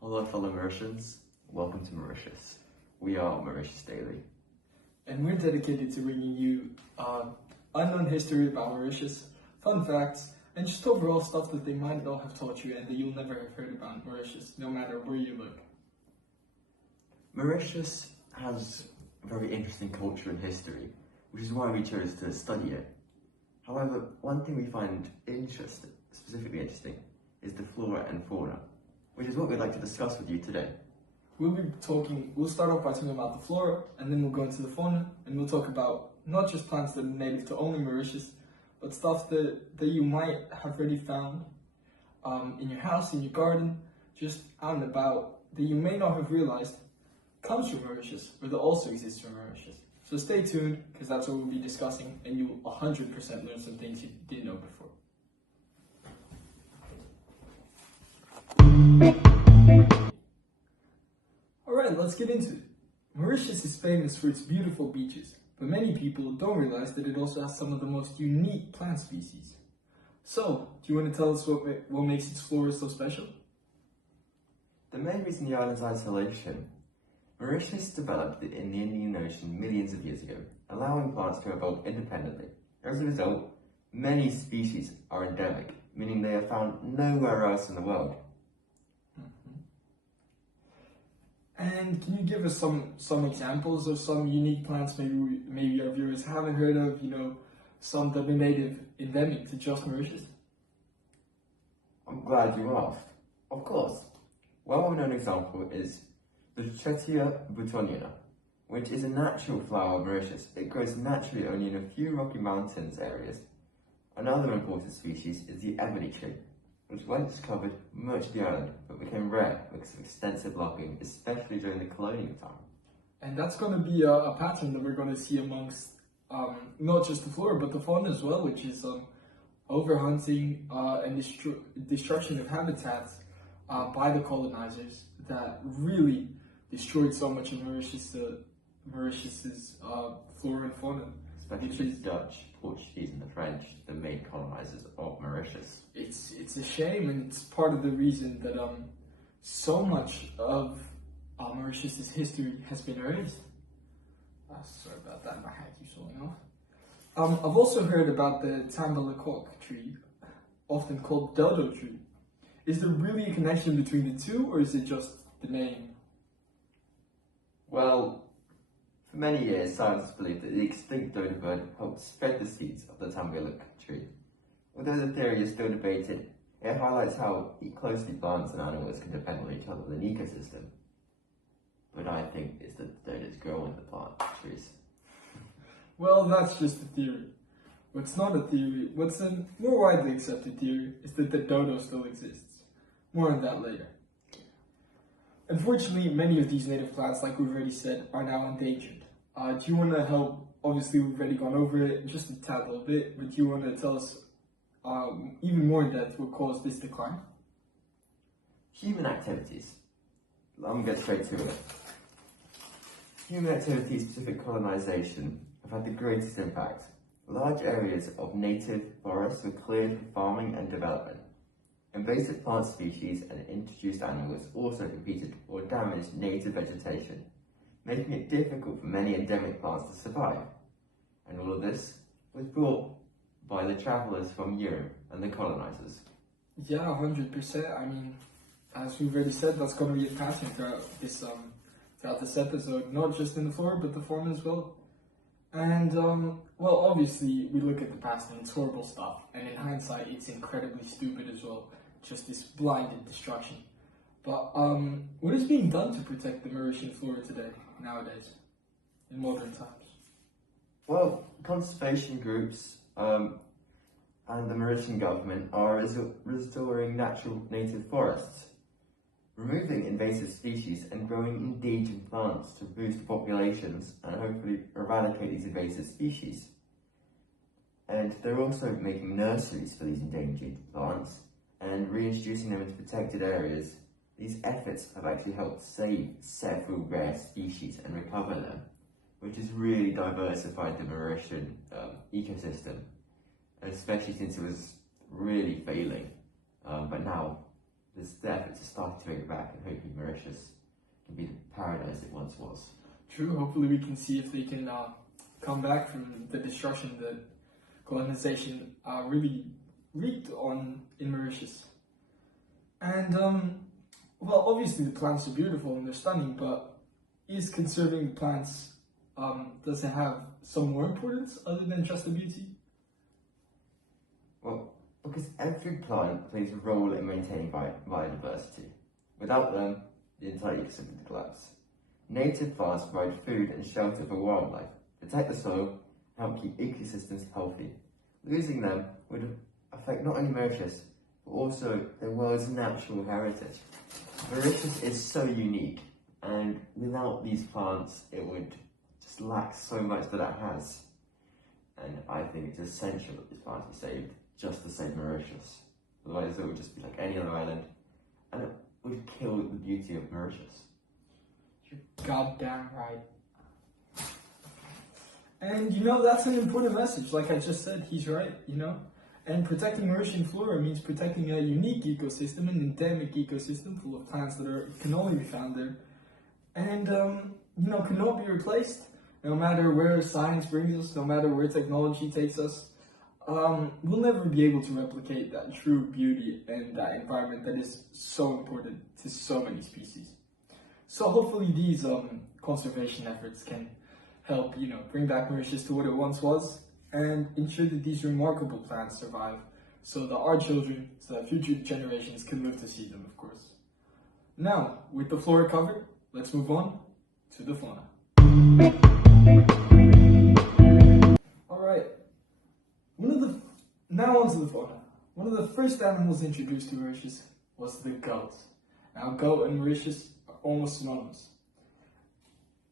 Hello fellow Mauritians, welcome to Mauritius. We are Mauritius Daily. And we're dedicated to bringing you unknown history about Mauritius, fun facts, and just overall stuff that they might not have taught you and that you'll never have heard about Mauritius, no matter where you look. Mauritius has a very interesting culture and history, which is why we chose to study it. However, one thing we find specifically interesting, is the flora and fauna, which is what we'd like to discuss with you today. We'll start off by talking about the flora, and then we'll go into the fauna, and we'll talk about not just plants that are native to only Mauritius, but stuff that you might have already found in your house, in your garden, just out and about, that you may not have realized comes from Mauritius, or that also exists from Mauritius. So stay tuned, because that's what we'll be discussing, and you'll 100% learn some things you didn't know before. Alright, let's get into it. Mauritius is famous for its beautiful beaches, but many people don't realize that it also has some of the most unique plant species. So, do you want to tell us what makes its flora so special? The main reason the island's isolation, Mauritius developed in the Indian Ocean millions of years ago, allowing plants to evolve independently. As a result, many species are endemic, meaning they are found nowhere else in the world. And can you give us some examples of some unique plants maybe our viewers haven't heard of, some that are native endemic to just Mauritius? I'm glad you asked. Of course. One well-known example is the Chetia butoniana, which is a natural flower of Mauritius. It grows naturally only in a few rocky mountains areas. Another important species is the ebony tree, which once covered much of the island, but became rare because of extensive logging, especially during the colonial time. And that's going to be a pattern that we're going to see amongst not just the flora, but the fauna as well, which is overhunting and destruction of habitats by the colonizers that really destroyed so much of Mauritius's flora and fauna. Especially the Dutch, Portuguese and the French, the main colonizers of Mauritius. It's a shame, and it's part of the reason that so much of Mauritius's history has been erased. Sorry about that, my hat keeps falling off. I've also heard about the Tambalakok tree, often called dodo tree. Is there really a connection between the two, or is it just the name? Well, for many years, scientists believed that the extinct dodo bird helped spread the seeds of the Tambalakok tree. Although the theory is still debated, it highlights how closely plants and animals can depend on each other in an ecosystem. But I think it's that the dodos grow on the plant trees. Well, that's just a theory. What's not a theory, what's a more widely accepted theory, is that the dodo still exists. More on that later. Unfortunately, many of these native plants, like we've already said, are now endangered. Do you want to help? Obviously, we've already gone over it just a tad little bit, but do you want to tell us even more in depth what caused this decline? Human activities. I'm going to get straight to it. Human activities, specific colonization, have had the greatest impact. Large areas of native forests were cleared for farming and development. Invasive plant species and introduced animals also competed or damaged native vegetation, making it difficult for many endemic plants to survive. And all of this was brought by the travellers from Europe and the colonizers. Yeah, 100%. I mean, as we've already said, that's going to be a pattern throughout this episode, not just in the flora, but the fauna as well. And, well, obviously, we look at the past and it's horrible stuff, and in hindsight, it's incredibly stupid as well, just this blinded destruction. But what is being done to protect the Mauritian flora today, nowadays, in modern times? Well, conservation groups and the Mauritian government are restoring natural native forests, removing invasive species and growing endangered plants to boost populations and hopefully eradicate these invasive species. And they're also making nurseries for these endangered plants and reintroducing them into protected areas. These efforts have actually helped save several rare species and recover them, which has really diversified the Mauritian ecosystem, especially since it was really failing. But now there's the effort to start to bring it back and hoping Mauritius can be the paradise it once was. True, hopefully we can see if they can come back from the destruction that colonization really wreaked on in Mauritius. And, well, obviously the plants are beautiful and they're stunning, but is conserving the plants, does it have some more importance other than just the beauty? Well, because every plant plays a role in maintaining biodiversity. Without them, the entire ecosystem would collapse. Native plants provide food and shelter for wildlife, protect the soil, and help keep ecosystems healthy. Losing them would affect not only Mauritius, but also the world's natural heritage. Mauritius is so unique, and without these plants, it would just lack so much that it has. And I think it's essential that these plants be saved, just to save Mauritius. Otherwise, it would just be like any other island, and it would kill the beauty of Mauritius. You're goddamn right. And you know, that's an important message. Like I just said, he's right, you know? And protecting Mauritian flora means protecting a unique ecosystem, an endemic ecosystem full of plants that can only be found there. And, you know, cannot be replaced. No matter where science brings us, no matter where technology takes us, we'll never be able to replicate that true beauty and that environment that is so important to so many species. So hopefully these conservation efforts can help, you know, bring back Mauritius to what it once was and ensure that these remarkable plants survive so that our children, so that future generations can live to see them, of course. Now, with the flora covered, let's move on to the fauna. Alright, now on to the fauna. One of the first animals introduced to Mauritius was the goat. Now, goat and Mauritius are almost synonymous.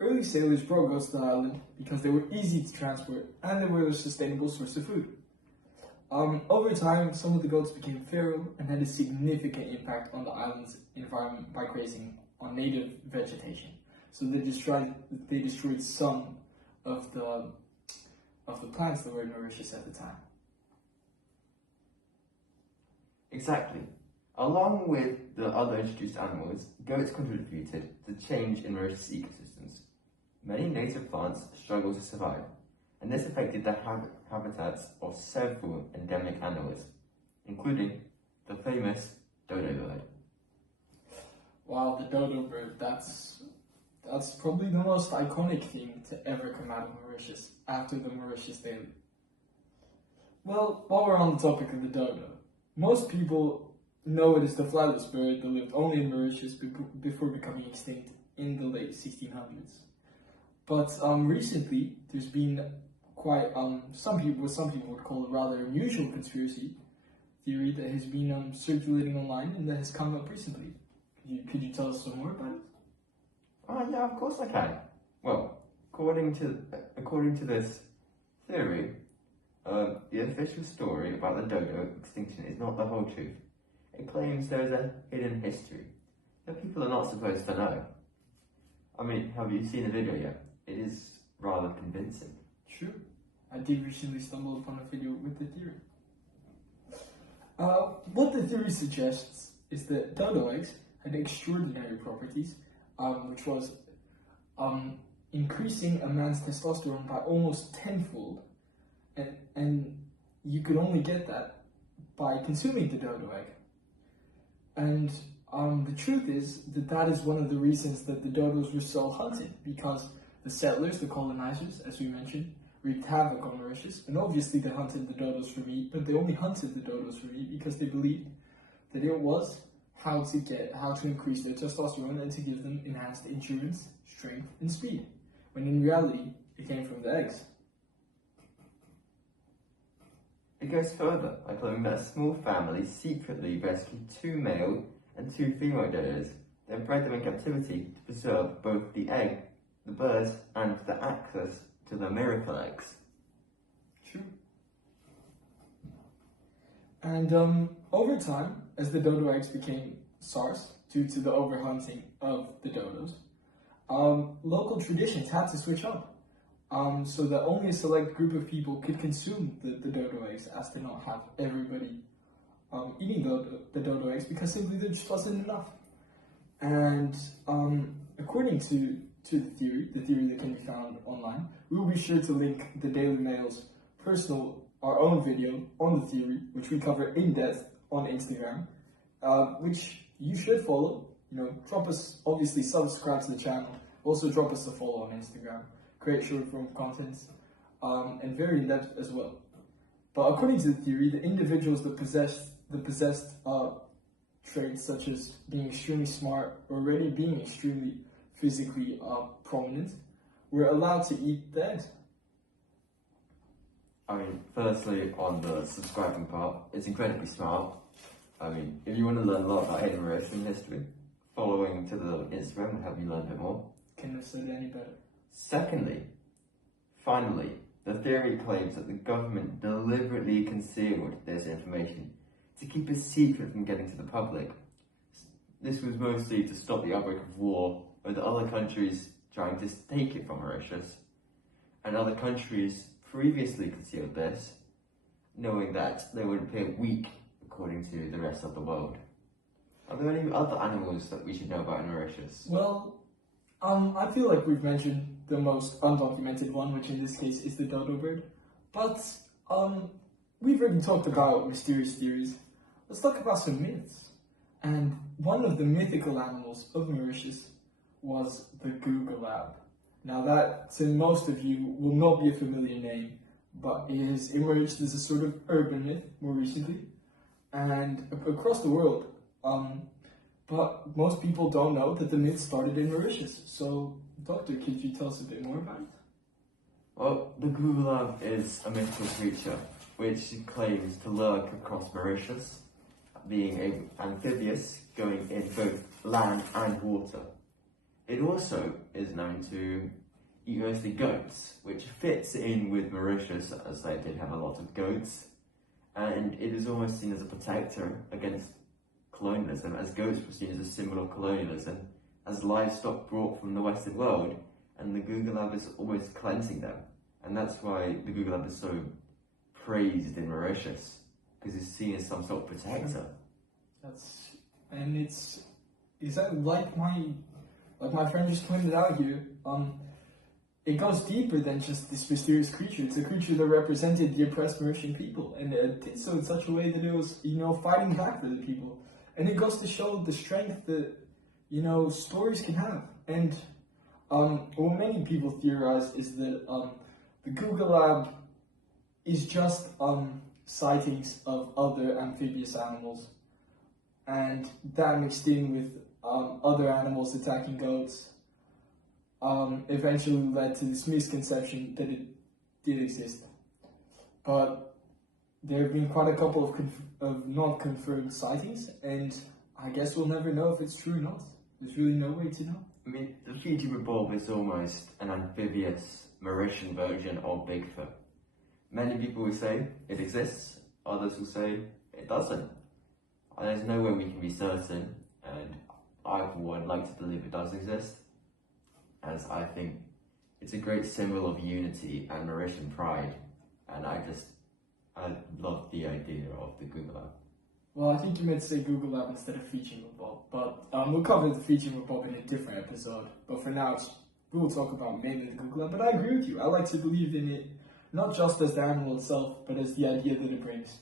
Early sailors brought goats to the island because they were easy to transport and they were a sustainable source of food. Over time, some of the goats became feral and had a significant impact on the island's environment by grazing on native vegetation. So they destroyed some of the plants that were in Mauritius at the time. Exactly. Along with the other introduced animals, goats contributed to change in Mauritius ecosystems. Many native plants struggled to survive, and this affected the habitats of several endemic animals, including the famous dodo bird. Wow, the dodo bird, that's probably the most iconic thing to ever come out of Mauritius after the Mauritius Daily. Well, while we're on the topic of the dodo, most people know it as the flightless bird that lived only in Mauritius before becoming extinct in the late 1600s. But recently, there's been quite what some people would call a rather unusual conspiracy theory that has been circulating online and that has come up recently. Could you tell us some more about it? Yeah, of course I can. Well, according to this theory, the official story about the dodo extinction is not the whole truth. It claims there is a hidden history that people are not supposed to know. I mean, have you seen the video yet? It is rather convincing. True. I did recently stumble upon a video with the theory. What the theory suggests is that dodo eggs had extraordinary properties, which was increasing a man's testosterone by almost tenfold, and you could only get that by consuming the dodo egg. And the truth is that is one of the reasons that the dodos were so hunted, because the settlers, the colonizers, as we mentioned, wreaked havoc on Mauritius, and obviously they hunted the dodos for meat, but they only hunted the dodos for meat because they believed that it was how to increase their testosterone and to give them enhanced endurance, strength, and speed, when in reality, it came from the eggs. It goes further by claiming that a small family secretly rescued 2 male and 2 female dodos, then bred them in captivity to preserve both the egg, the birds, and the access to the miracle eggs. True. And over time, as the dodo eggs became scarce due to the overhunting of the dodos, local traditions had to switch up, so that only a select group of people could consume the dodo eggs, as to not have everybody eating the dodo eggs because simply there just wasn't enough. And according to the theory that can be found online, we will be sure to link the Daily Mail's our own video on the theory, which we cover in depth on Instagram, which you should follow. Drop us, obviously subscribe to the channel. Also drop us a follow on Instagram. Create short form content, and very in depth as well. But according to the theory, the individuals that possessed traits such as being extremely smart, or already being extremely physically prominent, were allowed to eat the eggs. I mean, firstly, on the subscribing part, it's incredibly smart. I mean, if you want to learn a lot about hidden Mauritian history, following to the Instagram will help you learn a bit more. Couldn't have said it any better. Secondly, finally, the theory claims that the government deliberately concealed this information to keep it secret from getting to the public. This was mostly to stop the outbreak of war with other countries trying to take it from Mauritius, and other countries previously concealed this, knowing that they would appear weak according to the rest of the world. Are there any other animals that we should know about in Mauritius? Well, I feel like we've mentioned the most undocumented one, which in this case is the dodo bird. But we've already talked about mysterious theories. Let's talk about some myths. And one of the mythical animals of Mauritius was the googolab. Now that, to most of you, will not be a familiar name, but it has emerged as a sort of urban myth more recently, and across the world. But most people don't know that the myth started in Mauritius. So, Doctor, could you tell us a bit more about it? Well, the googolab is a mythical creature which claims to lurk across Mauritius, being amphibious, going in both land and water. It also is known to eat mostly goats, which fits in with Mauritius as they did have a lot of goats, and it is almost seen as a protector against colonialism, as goats were seen as a symbol of colonialism, as livestock brought from the Western world, and the googolab is almost cleansing them, and that's why the googolab is so praised in Mauritius, because it's seen as some sort of protector. Is that like my friend just pointed out here, it goes deeper than just this mysterious creature. It's a creature that represented the oppressed Mauritian people, and it did so in such a way that it was, fighting back for the people. And it goes to show the strength that, stories can have. And what many people theorize is that the googolab is just sightings of other amphibious animals, and that mixed in with other animals attacking goats eventually led to this misconception that it did exist. But there have been quite a couple of not confirmed sightings, and I guess we'll never know if it's true or not. There's really no way to know. I mean, the Fiji bulb is almost an amphibious Mauritian version of Bigfoot. Many people will say it exists, others will say it doesn't. There's no way we can be certain, and I, for one, like to believe it does exist, as I think it's a great symbol of unity and Mauritian pride, and I love the idea of the googolab. Well, I think you meant to say googolab instead of Fiji bulb, but we'll cover the Fiji bulb in a different episode. But for now, we'll talk about mainly the googolab. But I agree with you. I like to believe in it, not just as the animal itself, but as the idea that it brings,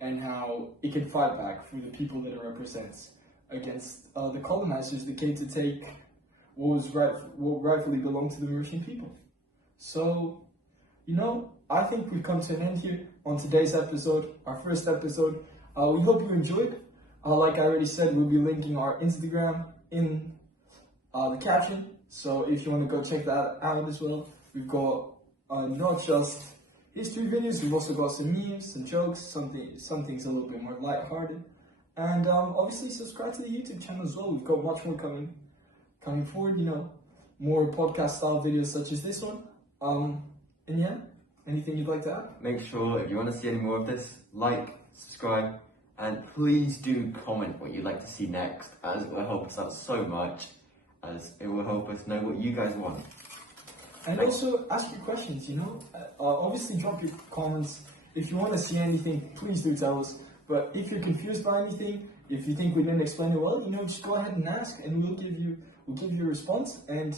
and how it can fight back for the people that it represents against the colonizers that came to take what rightfully belonged to the Mauritian people. So, I think we've come to an end here on today's episode, our first episode. We hope you enjoyed. Like I already said, we'll be linking our Instagram in the caption. So if you want to go check that out as well, we've got not just history videos, we've also got some memes, some jokes, some things a little bit more lighthearted. And obviously subscribe to the YouTube channel as well. We've got much more coming forward, more podcast style videos such as this one. And yeah, anything you'd like to add? Make sure, if you want to see any more of this, like, subscribe, and please do comment what you'd like to see next, as it will help us out so much, as it will help us know what you guys want. And also ask your questions, obviously drop your comments. If you want to see anything, please do tell us. But if you're confused by anything, if you think we didn't explain it well, just go ahead and ask, and we'll give you a response, and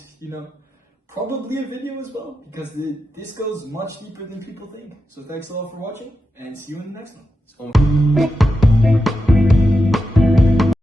probably a video as well, because this goes much deeper than people think. So thanks a lot for watching, and see you in the next one.